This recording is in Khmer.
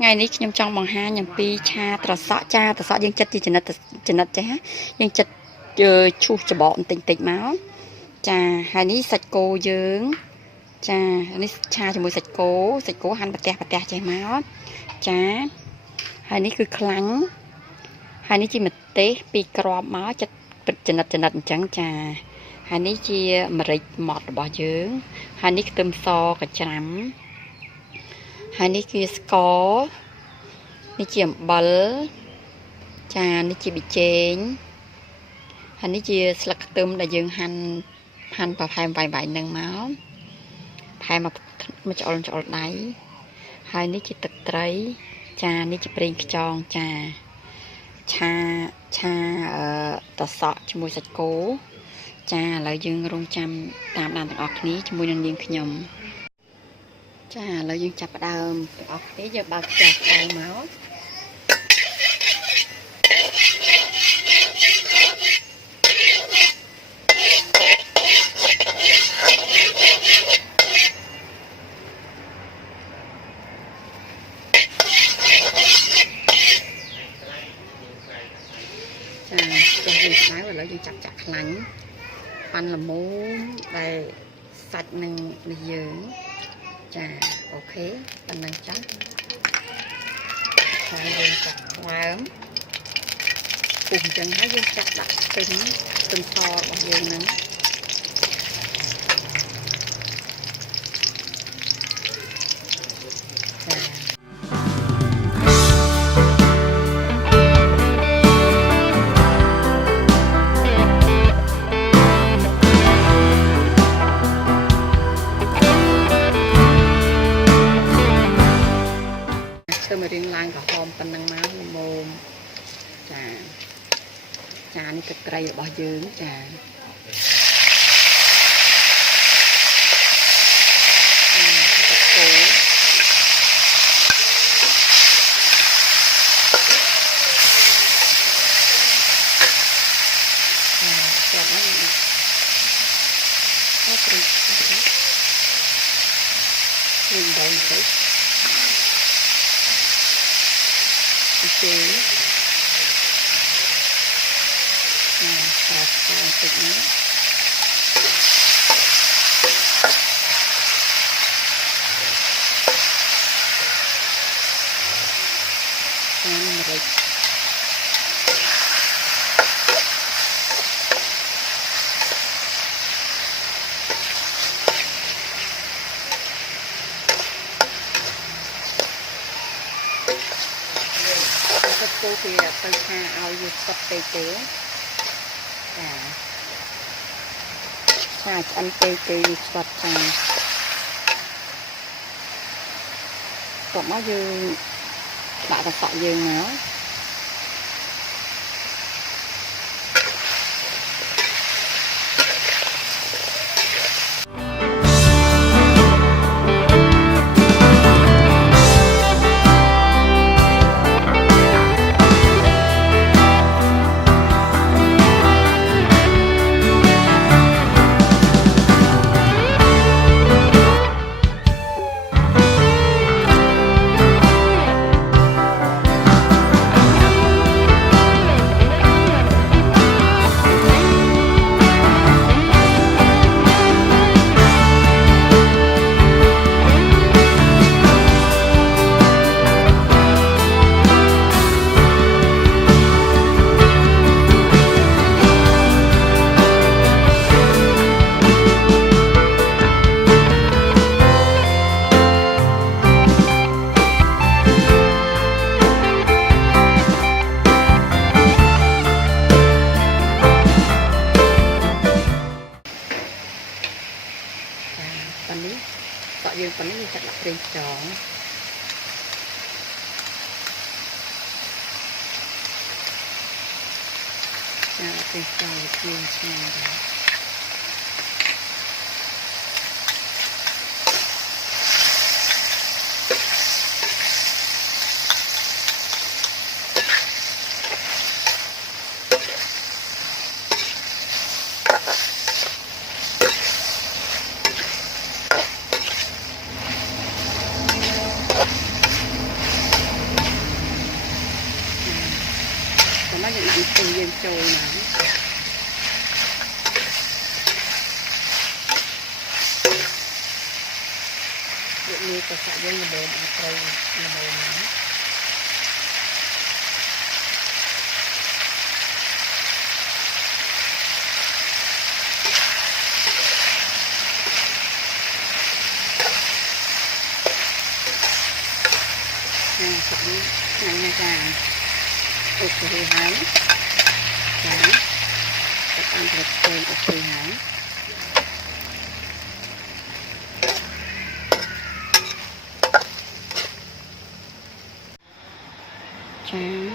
ថ្ងៃនេះខ្ញុំចង់បង្ហាញអំពីឆាត្រសក់ចាត្រសក់យើងចិត្តជាចំណិតចេះយើងចិត្តឈូសច្បកបន្តិចមកចាហើយនេះសាច់គោយើងចានេះឆាជាមួយសាច់គោហាន់ប្រទះចេះមកចាហើយនេះគឺខ្លាញ់ហើយនេះជាម្ទេស2គ្រាប់មកចិត្តចំណិតអញ្ចឹងចាហើយនេះជាម្រេចម៉ត់របស់យើងហើយនេះខ្ទឹមសកច្រាំហើយនេះគឺស្ករនេះជាអំបិលចានេះជាប៊ីចេងហើយនេះជាស្លឹកខ្ទឹមដែលយើងហាន់ប្រផែមវាយនឹងមកផែមកច្អល់ដៃហើយនេះជាទឹកត្រីចានេះជាប្រេងខ្យងចាឆាត្រសក់ជាមួយសាច់គោចាឥឡូវយើងរងចាំតាមដានទាំងអស់គ្នាជាមួយនឹងនាងខ្ញុំចាឥឡូវយើងចាប់ផ្ដើមទាំងអស់គ្នាយើងបើកខ្ទះខ្លាំងមកចាយើងស្មៅឥឡូវយើងចាប់ចាក់ខ្លាញ់ប៉ាន់ល្មមដែលសាច់នឹងនេះយើងចាអូខេប៉ុណ្ណឹងចាហើយយើងចាក់ខ្លើមពុះអញ្ចឹងហើយយើងចាក់ដាក់ខ្ទឹមសរបស់យើងហ្នឹងធ្វើមករៀងឡើងក្រហមប៉ុណ្ណឹងមកល្មមចានេះទឹកត្រីរបស់យើងចាទឹកគោចាស្រាប់ហើយអូត្រីនេះដល់ទៅអូខេប្រាប់ទៅតិចនេះម្រេចគោគេទៅឆាឲ្យវាស្កប់ពេកទេចាឆាឆ្អិនពេកវាស្កប់ចាតោះមកយើងដាក់ត្រសក់យើងមកយើងប៉ុណ្ណឹងយើងចាក់ដាក់ប្រេងខ្យងចាប្រេងខ្យងយើងឆ្ងាញ់ដែរ trôi mà như cái sợi dây là bồn ăn trôi là bồn nữa cũng nhanh ra ok hái chán các ăn thịt trên ok hái chán